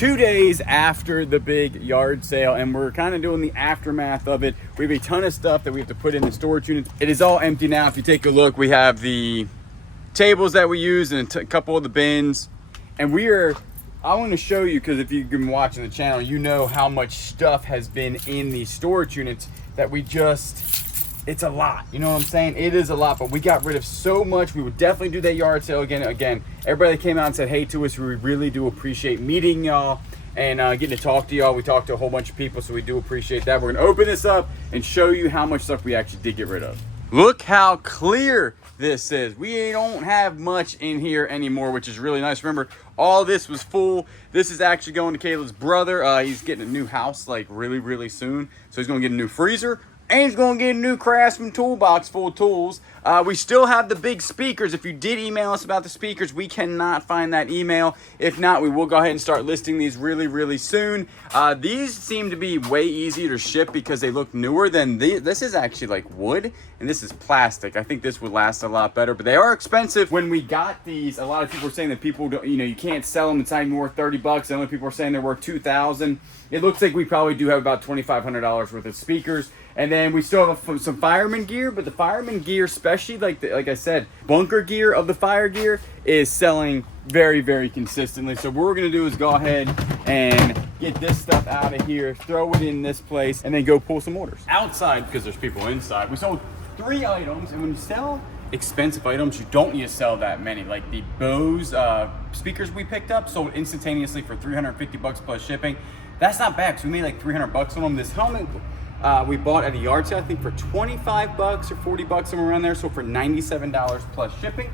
2 days after the big yard sale, and we're kind of doing the aftermath of it. We have a ton of stuff that we have to put in the storage units. It is all empty now. If you take a look, we have the tables that we use and a couple of the bins, and I want to show you, because if you've been watching the channel, you know how much stuff has been in these storage units that it's a lot, you know what I'm saying? It is a lot, but we got rid of so much. We would definitely do that yard sale again. Everybody that came out and said hey to us, we really do appreciate meeting y'all and getting to talk to y'all. We talked to a whole bunch of people, so we do appreciate that. We're gonna open this up and show you how much stuff we actually did get rid of. Look how clear this is. We don't have much in here anymore, which is really nice. Remember, all this was full. This is actually going to Caleb's brother. He's getting a new house like really soon, so he's gonna get a new freezer. And he's going to get a new Craftsman toolbox full of tools. We still have the big speakers. If you did email us about the speakers, we cannot find that email. If not, we will go ahead and start listing these really soon. These seem to be way easier to ship because they look newer than this is actually like wood, and this is plastic. I think this would last a lot better, but they are expensive. When we got these, a lot of people were saying that people don't, you can't sell them. It's not even worth 30 bucks. And other people are saying they're worth 2,000. It looks like we probably do have about $2,500 worth of speakers. And then we still have some fireman gear, but the fireman gear, especially like I said, bunker gear of the fire gear is selling very consistently. So what we're gonna do is go ahead and get this stuff out of here, throw it in this place, and then go pull some orders. Outside, because there's people inside, we sold 3 items, and when you sell expensive items, you don't need to sell that many. Like the Bose speakers we picked up sold instantaneously for 350 bucks plus shipping. That's not bad, because we made like 300 bucks on them. This helmet we bought at a yard sale, I think for 25 bucks or 40 bucks, somewhere around there. So for $97 plus shipping.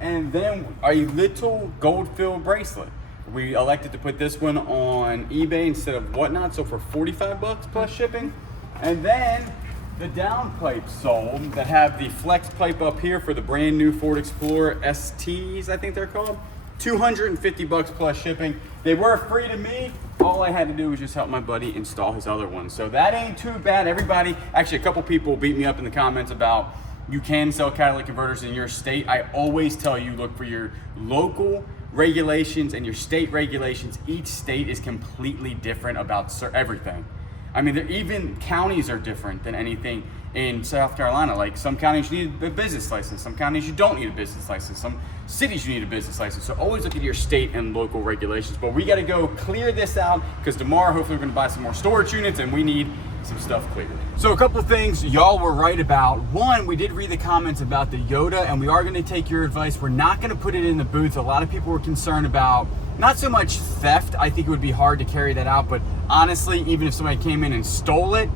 And then a little gold-filled bracelet. We elected to put this one on eBay instead of Whatnot, so for 45 bucks plus shipping. And then the down pipes sold that have the flex pipe up here for the brand new Ford Explorer STs, I think they're called. 250 bucks plus shipping. They were free to me. All I had to do was just help my buddy install his other one. So that ain't too bad. Everybody, actually a couple people beat me up in the comments about you can sell catalytic converters in your state. I always tell you, look for your local regulations and your state regulations. Each state is completely different about everything. I mean, even counties are different than anything in South Carolina. Like some counties you need a business license, some counties you don't need a business license, some cities you need a business license. So always look at your state and local regulations. But we got to go clear this out because tomorrow hopefully we're going to buy some more storage units and we need some stuff cleared. So a couple of things y'all were right about. One, we did read the comments about the Yoda, and we are going to take your advice. We're not going to put it in the booth. A lot of people were concerned about not so much theft. I think it would be hard to carry that out, but honestly, even if somebody came in and stole it,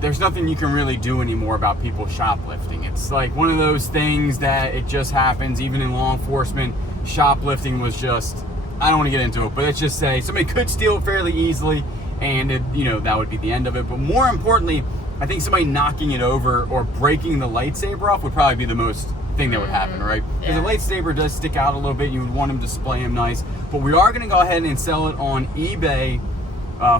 there's nothing you can really do anymore about people shoplifting. It's like one of those things that it just happens. Even in law enforcement, shoplifting was just, I don't want to get into it, but let's just say somebody could steal it fairly easily, and that would be the end of it. But more importantly, I think somebody knocking it over or breaking the lightsaber off would probably be the most thing that would happen, right? Because the lightsaber does stick out a little bit. You would want them to display them nice. But we are going to go ahead and sell it on eBay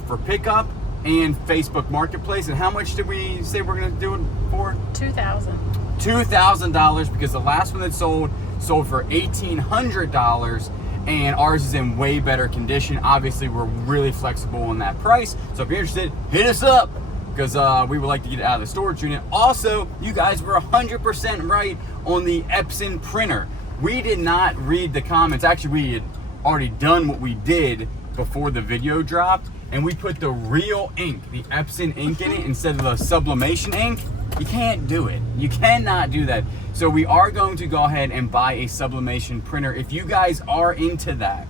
for pickup and Facebook Marketplace. And how much did we say we're going to do it for? $2,000. $2,000, because the last one that sold for $1,800, and ours is in way better condition. Obviously, we're really flexible on that price. So if you're interested, hit us up, because we would like to get it out of the storage unit. Also, you guys were 100% right on the Epson printer. We did not read the comments. Actually, we had already done what we did before the video dropped, and we put the real ink, the Epson ink in it instead of the sublimation ink. You can't do it. You cannot do that. So we are going to go ahead and buy a sublimation printer. If you guys are into that,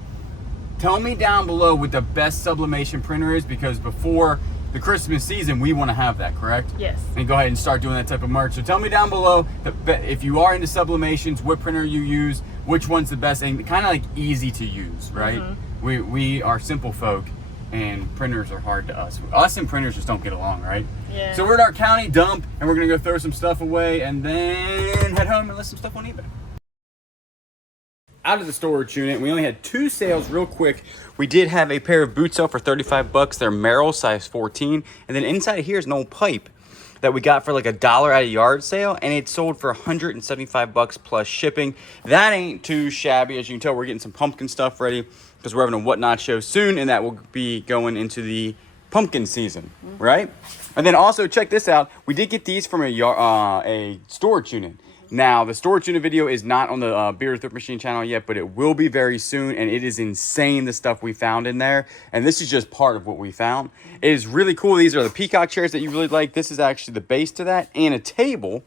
tell me down below what the best sublimation printer is, because before the Christmas season, we want to have that, correct? Yes. And go ahead and start doing that type of merch. So tell me down below if you are into sublimations, what printer you use, which one's the best, and kind of like easy to use, right? Mm-hmm. We are simple folk, and printers are hard to us. Us and printers just don't get along, right? Yeah. So we're at our county dump, and we're gonna go throw some stuff away, and then head home and list some stuff on eBay. Out of the storage unit, we only had 2 sales real quick. We did have a pair of boots sell for 35 bucks. They're Murrells size 14. And then inside of here is an old pipe that we got for like $1 at a yard sale, and it sold for 175 bucks plus shipping. That ain't too shabby. As you can tell, we're getting some pumpkin stuff ready because we're having a Whatnot show soon, and that will be going into the pumpkin season, right? And then also check this out. We did get these from a storage unit. Now, the storage unit video is not on the Bearded Thrift Machine channel yet, but it will be very soon, and it is insane the stuff we found in there. And this is just part of what we found. It is really cool. These are the peacock chairs that you really like. This is actually the base to that, and a table.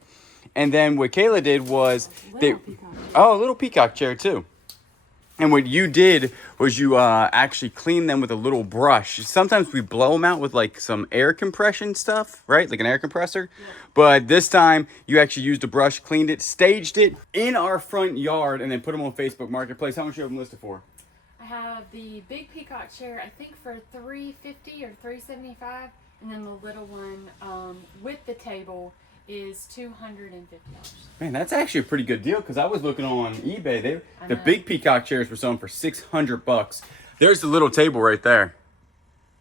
And then what Kayla did was, a little peacock chair too. And what you did was you actually cleaned them with a little brush. Sometimes we blow them out with like some air compression stuff, right? Like an air compressor. Yeah. But this time you actually used a brush, cleaned it, staged it in our front yard, and then put them on Facebook Marketplace. How much you have them listed for? I have the big peacock chair, I think for $350 or $375, and then the little one with the table is $250. Man, that's actually a pretty good deal, because I was looking on eBay. The big peacock chairs were selling for $600. There's the little table right there,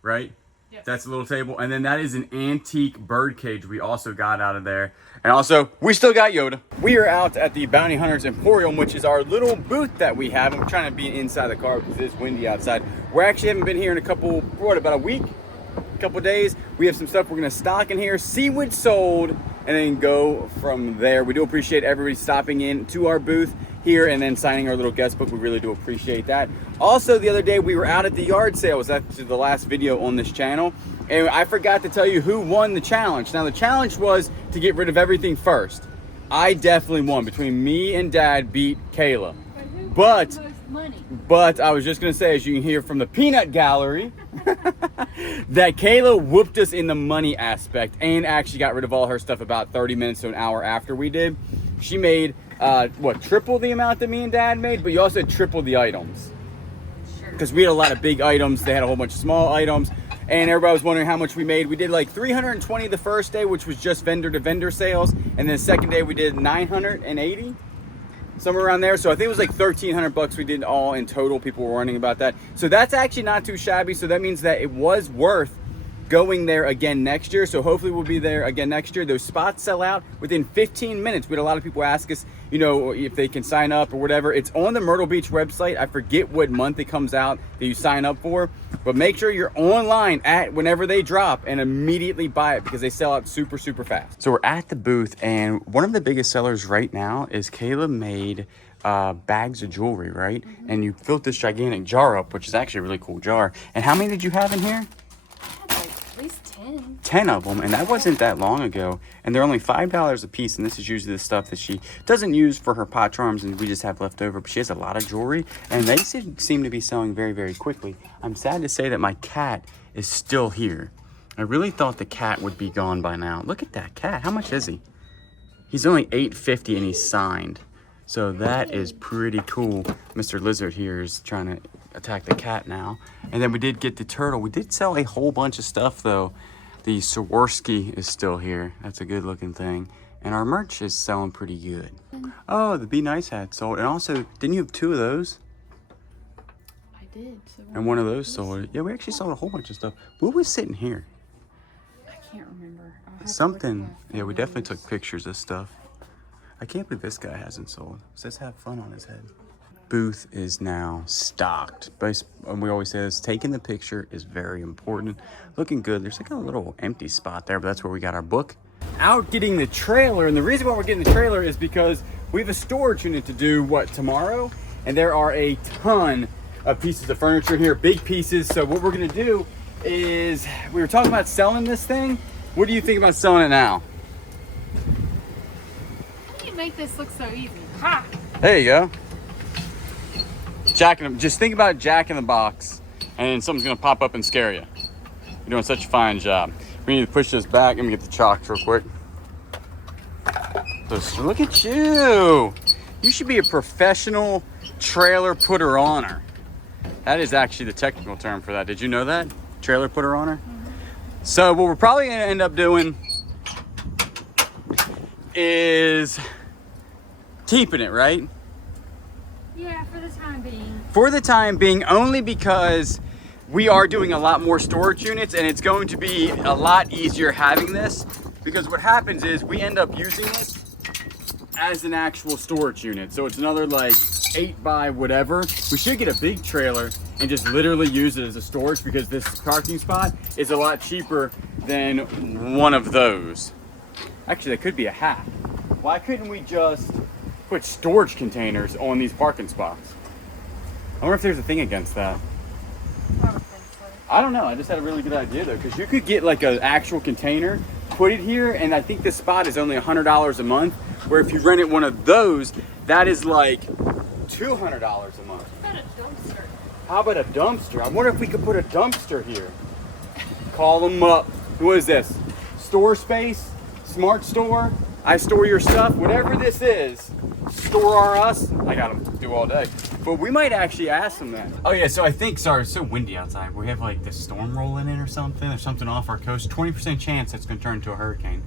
right? Yep. That's the little table, and then that is an antique bird cage we also got out of there. And also, we still got Yoda. We are out at the Bounty Hunters Emporium, which is our little booth that we have, and we're trying to be inside the car because it's windy outside. We actually haven't been here in about a week, a couple days. We have some stuff we're gonna stock in here, see what's sold, and then go from there. We do appreciate everybody stopping in to our booth here and then signing our little guest book. We really do appreciate that. Also, the other day we were out at the yard sale. It was actually the last video on this channel, and I forgot to tell you who won the challenge. Now, the challenge was to get rid of everything first. I definitely won. Between me and Dad beat Kayla. But I was just gonna say, as you can hear from the peanut gallery, that Kayla whooped us in the money aspect and actually got rid of all her stuff about 30 minutes to an hour after we did. She made triple the amount that me and Dad made, but you also had triple the items. Because we had a lot of big items, they had a whole bunch of small items, and everybody was wondering how much we made. We did like 320 the first day, which was just vendor to vendor sales, and then the second day we did 980. Somewhere around there. So I think it was like $1,300 we did all in total. People were wondering about that. So that's actually not too shabby. So that means that it was worth going there again next year. So hopefully we'll be there again next year. Those spots sell out within 15 minutes. We had a lot of people ask us, you know, if they can sign up or whatever. It's on the Myrtle Beach website. I forget what month it comes out that you sign up for, but make sure you're online at whenever they drop and immediately buy it, because they sell out super, super fast. So we're at the booth, and one of the biggest sellers right now is Caleb made bags of jewelry, right? Mm-hmm. And you filled this gigantic jar up, which is actually a really cool jar. And how many did you have in here? At least 10. 10 of them, and that wasn't that long ago, and they're only $5 a piece, and this is usually the stuff that she doesn't use for her pot charms and we just have left over, but she has a lot of jewelry, and they seem to be selling very, very quickly. I'm sad to say that my cat is still here. I really thought the cat would be gone by now. Look at that cat. How much is he? He's only $8.50 and he's signed, so that is pretty cool. Mr. Lizard here is trying to attack the cat now. And then we did get the turtle. We did sell a whole bunch of stuff though. The Swarovski is still here. That's a good looking thing. And our merch is selling pretty good. Oh, the Be Nice hat sold. And also, didn't you have 2 of those? I did. So and one of those sold. Yeah, we actually sold a whole bunch of stuff. What was sitting here? I can't remember. Something. Yeah, we definitely took pictures of stuff. I can't believe this guy hasn't sold. It says have fun on his head. Booth is now stocked. And we always say this, taking the picture is very important. Looking good. There's like a little empty spot there, but that's where we got our book. Out getting the trailer, and the reason why we're getting the trailer is because we have a storage unit to do tomorrow, and there are a ton of pieces of furniture here, big pieces. So what we're gonna do is, we were talking about selling this thing. What do you think about selling it now? How do you make this look so easy? Ha! There you go. Just think about Jack in the Box, and something's gonna pop up and scare you. You're doing such a fine job. We need to push this back. Let me get the chalks real quick. So look at you. You should be a professional trailer putter oner. That is actually the technical term for that. Did you know that? Trailer putter oner? Mm-hmm. So what we're probably gonna end up doing is keeping it, right? Yeah, for the time being. For the time being, only because we are doing a lot more storage units, and it's going to be a lot easier having this, because what happens is we end up using it as an actual storage unit. So it's another like 8 by whatever. We should get a big trailer and just literally use it as a storage, because this parking spot is a lot cheaper than one of those. Actually, that could be a hack. Why couldn't we just put storage containers on these parking spots? I wonder if there's a thing against that. I would think so. I don't know. I just had a really good idea though, because you could get like an actual container, put it here, and I think this spot is only $100 a month. Where if you rented one of those, that is like $200 a month. What about a dumpster? How about a dumpster? I wonder if we could put a dumpster here. Call them up. What is this? Store space? Smart store? I store your stuff? Whatever this is, store our us. I got them do all day. But we might actually ask them that. Oh yeah, so I think, sorry, it's so windy outside. We have like this storm rolling in or something off our coast. 20% chance it's gonna turn into a hurricane.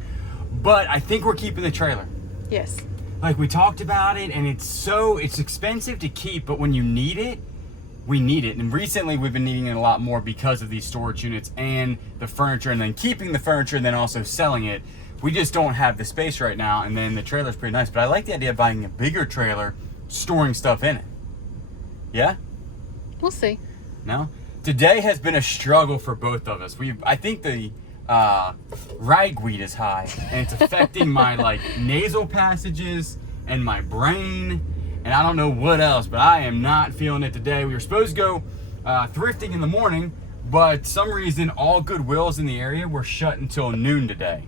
But I think we're keeping the trailer. Yes. Like we talked about it, and it's expensive to keep, but when you need it, we need it. And recently we've been needing it a lot more because of these storage units and the furniture, and then keeping the furniture and then also selling it. We just don't have the space right now, and then the trailer's pretty nice. But I like the idea of buying a bigger trailer, storing stuff in it. Yeah? We'll see. No? Today has been a struggle for both of us. I think the ragweed is high, and it's affecting my like nasal passages and my brain, and I don't know what else, but I am not feeling it today. We were supposed to go thrifting in the morning, but some reason all Goodwills in the area were shut until noon today.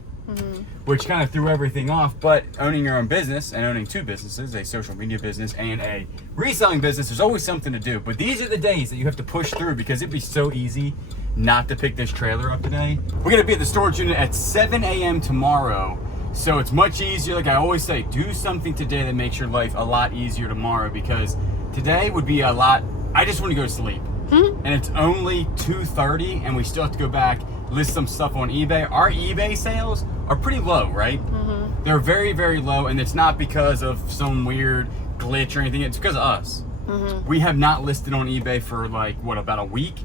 Which kind of threw everything off. But owning your own business and owning two businesses, a social media business and a reselling business, there's always something to do. But these are the days that you have to push through, because it'd be so easy not to pick this trailer up today. We're gonna be at the storage unit at 7 a.m. tomorrow, so it's much easier. Like I always say, do something today that makes your life a lot easier tomorrow, because today would be a lot. I just want to go to sleep. And it's only 2:30, and we still have to go back, list some stuff on eBay. Our eBay sales are pretty low, right? They're very, very low, and it's not because of some weird glitch or anything. It's because of us. We have not listed on eBay for like, what, about a week?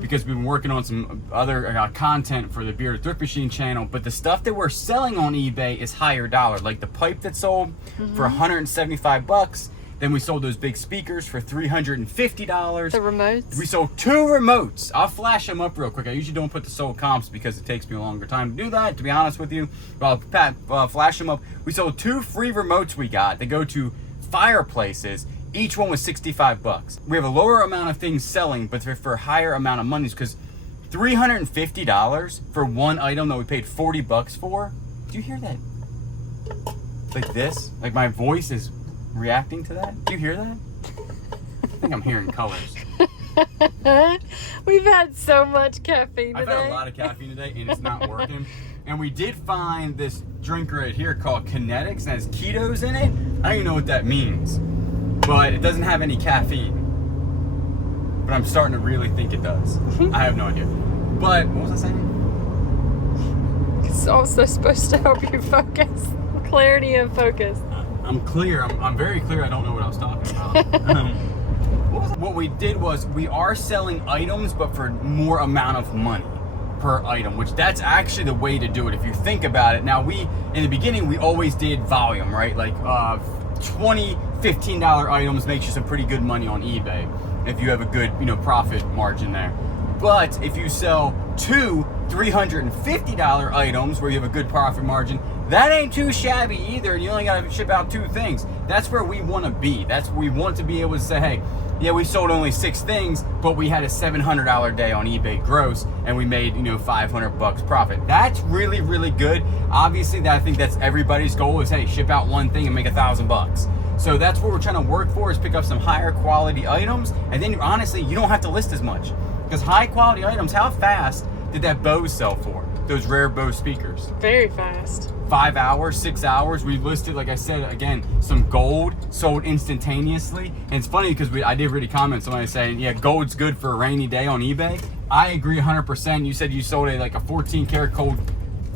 Because we've been working on some other content for the Bearded Thrift Machine channel, but the stuff that we're selling on eBay is higher dollar. Like the pipe that sold for $175. Then we sold those big speakers for $350. The remotes? We sold 2 remotes. I'll flash them up real quick. I usually don't put the sold comps because it takes me a longer time to do that, to be honest with you. But I'll flash them up. We sold 2 free remotes we got. They go to fireplaces. Each one was $65. We have a lower amount of things selling, but for a higher amount of money, because $350 for one item that we paid $40 for. Do you hear that? Like this? Like my voice is reacting to that? Do you hear that? I think I'm hearing colors. We've had so much caffeine today. I've had a lot of caffeine today, and it's not working. And we did find this drink right here called Kinetics, and has Ketos in it. I don't even know what that means, but it doesn't have any caffeine. But I'm starting to really think it does. I have no idea. But what was I saying? It's also supposed to help you focus. Clarity and focus. I'm clear. I'm very clear. I don't know what I was talking about. What we did was we are selling items, but for more amount of money per item, which that's actually the way to do it if you think about it. Now in the beginning, we always did volume, right? Like $20, $15 items makes you some pretty good money on eBay if you have a good, profit margin there. But if you sell 2 $350 items where you have a good profit margin, that ain't too shabby either, and you only gotta ship out 2 things. That's where we wanna be. That's where we want to be able to say, hey, yeah, we sold only 6 things, but we had a $700 day on eBay gross, and we made, $500 profit. That's really, really good. Obviously, I think that's everybody's goal is, hey, ship out 1 thing and make $1,000. So that's what we're trying to work for, is pick up some higher quality items, and then honestly, you don't have to list as much. Because high quality items, how fast did that Bose sell for? Those rare Bose speakers. Very fast. 5 hours, 6 hours. We listed, like I said, again, some gold sold instantaneously. And it's funny because I did read a comment, somebody saying, yeah, gold's good for a rainy day on eBay. I agree 100%. You said you sold a 14 karat gold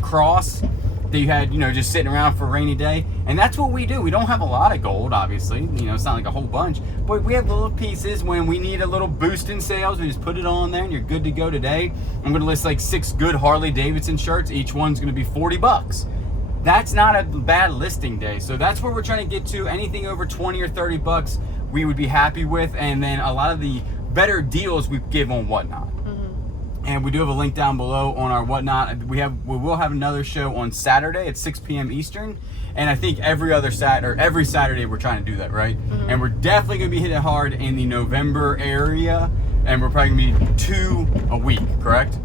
cross that you had, just sitting around for a rainy day. And that's what we do. We don't have a lot of gold, obviously. It's not like a whole bunch. But we have little pieces when we need a little boost in sales. We just put it on there and you're good to go today. I'm going to list like 6 good Harley Davidson shirts. Each one's going to be $40. That's not a bad listing day. So that's what we're trying to get to. Anything over $20 or $30, we would be happy with, and then a lot of the better deals we give on Whatnot. And we do have a link down below on our Whatnot. We will have another show on Saturday at 6 p.m. Eastern. And I think every Saturday we're trying to do that, right? And we're definitely gonna be hitting hard in the November area. And we're probably gonna be 2 a week, correct?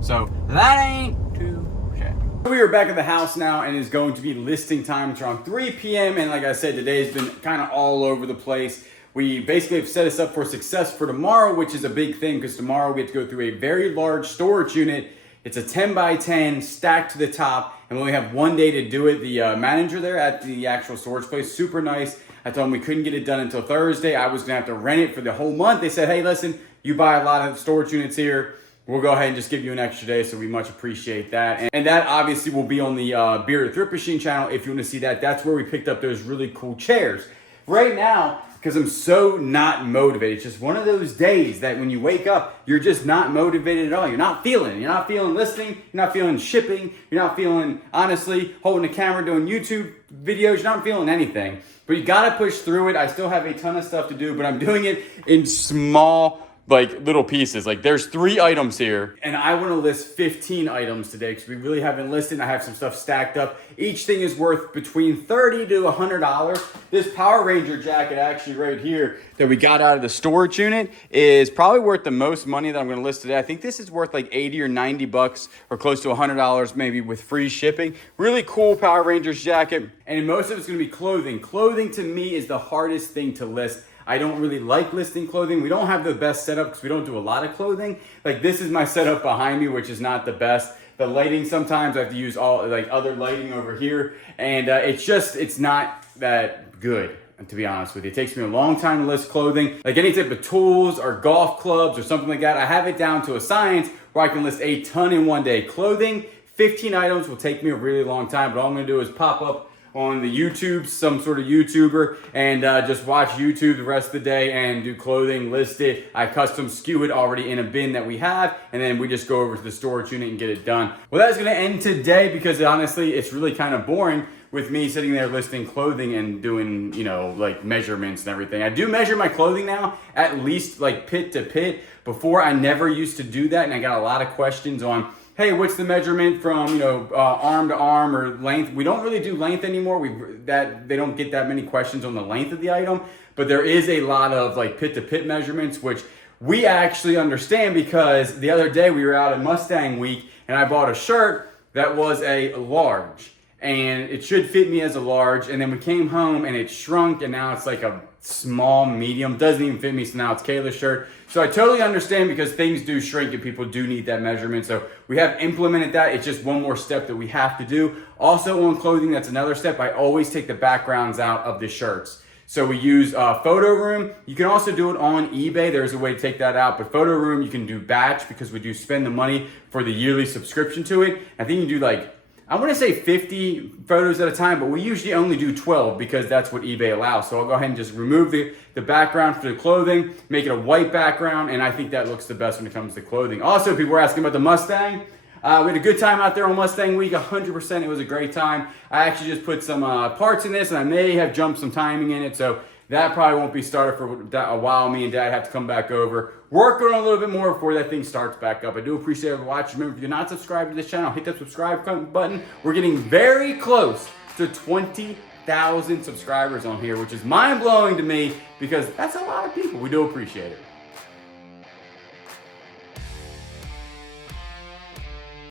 So that ain't too shabby. We are back at the house now, and it's going to be listing time. It's around 3 p.m. And like I said, today's been kind of all over the place. We basically have set us up for success for tomorrow, which is a big thing because tomorrow we have to go through a very large storage unit. It's a 10 by 10 stacked to the top, and we only have 1 day to do it. The manager there at the actual storage place, super nice. I told him we couldn't get it done until Thursday. I was gonna have to rent it for the whole month. They said, hey, listen, you buy a lot of storage units here. We'll go ahead and just give you an extra day, so we much appreciate that. And that obviously will be on the Bearded Thrift Machine channel if you want to see that. That's where we picked up those really cool chairs. Right now, because I'm so not motivated, it's just one of those days that when you wake up, you're just not motivated at all. You're not feeling it. You're not feeling listening. You're not feeling shipping. You're not feeling, honestly, holding the camera, doing YouTube videos. You're not feeling anything. But you got to push through it. I still have a ton of stuff to do, but I'm doing it in small, like little pieces. Like there's 3 items here, and I want to list 15 items today because we really haven't listed. I have some stuff stacked up. Each thing is worth between $30 to $100. This Power Ranger jacket actually right here that we got out of the storage unit is probably worth the most money that I'm going to list today. I think this is worth like 80 or 90 bucks or close to $100 maybe with free shipping. Really cool Power Rangers jacket, and most of it's going to be clothing. Clothing to me is the hardest thing to list. I don't really like listing clothing. We don't have the best setup because we don't do a lot of clothing. Like this is my setup behind me, which is not the best. The lighting, sometimes I have to use all like other lighting over here. And it's not that good, to be honest with you. It takes me a long time to list clothing. Like any type of tools or golf clubs or something like that, I have it down to a science where I can list a ton in 1 day. Clothing, 15 items will take me a really long time, but all I'm gonna do is pop up on the YouTube, some sort of YouTuber, and just watch YouTube the rest of the day and do clothing, list it. I custom skew it already in a bin that we have, and then we just go over to the storage unit and get it done. Well, that's gonna end today because honestly, it's really kind of boring with me sitting there listing clothing and doing, you know, like measurements and everything. I do measure my clothing now, at least like pit to pit. Before, I never used to do that, and I got a lot of questions on, hey, what's the measurement from, you know, arm to arm or length? We don't really do length anymore. They don't get that many questions on the length of the item, but there is a lot of like pit to pit measurements, which we actually understand because the other day we were out at Mustang Week and I bought a shirt that was a large and it should fit me as a large. And then we came home and it shrunk and now it's like a small medium, doesn't even fit me, so now it's Kayla's shirt. So I totally understand because things do shrink and people do need that measurement. So we have implemented that. It's just one more step that we have to do. Also on clothing, that's another step. I always take the backgrounds out of the shirts. So we use Photo Room. You can also do it on eBay. There's a way to take that out. But Photo Room, you can do batch because we do spend the money for the yearly subscription to it. I think you do like, I want to say 50 photos at a time, but we usually only do 12 because that's what eBay allows. So I'll go ahead and just remove the background for the clothing, make it a white background, and I think that looks the best when it comes to clothing. Also, people were asking about the Mustang. We had a good time out there on Mustang Week, 100%. It was a great time. I actually just put some parts in this, and I may have jumped some timing in it, so that probably won't be started for a while. Me and Dad have to come back over, work on it a little bit more before that thing starts back up. I do appreciate everyone watching. Remember, if you're not subscribed to this channel, hit that subscribe button. We're getting very close to 20,000 subscribers on here, which is mind-blowing to me because that's a lot of people. We do appreciate it.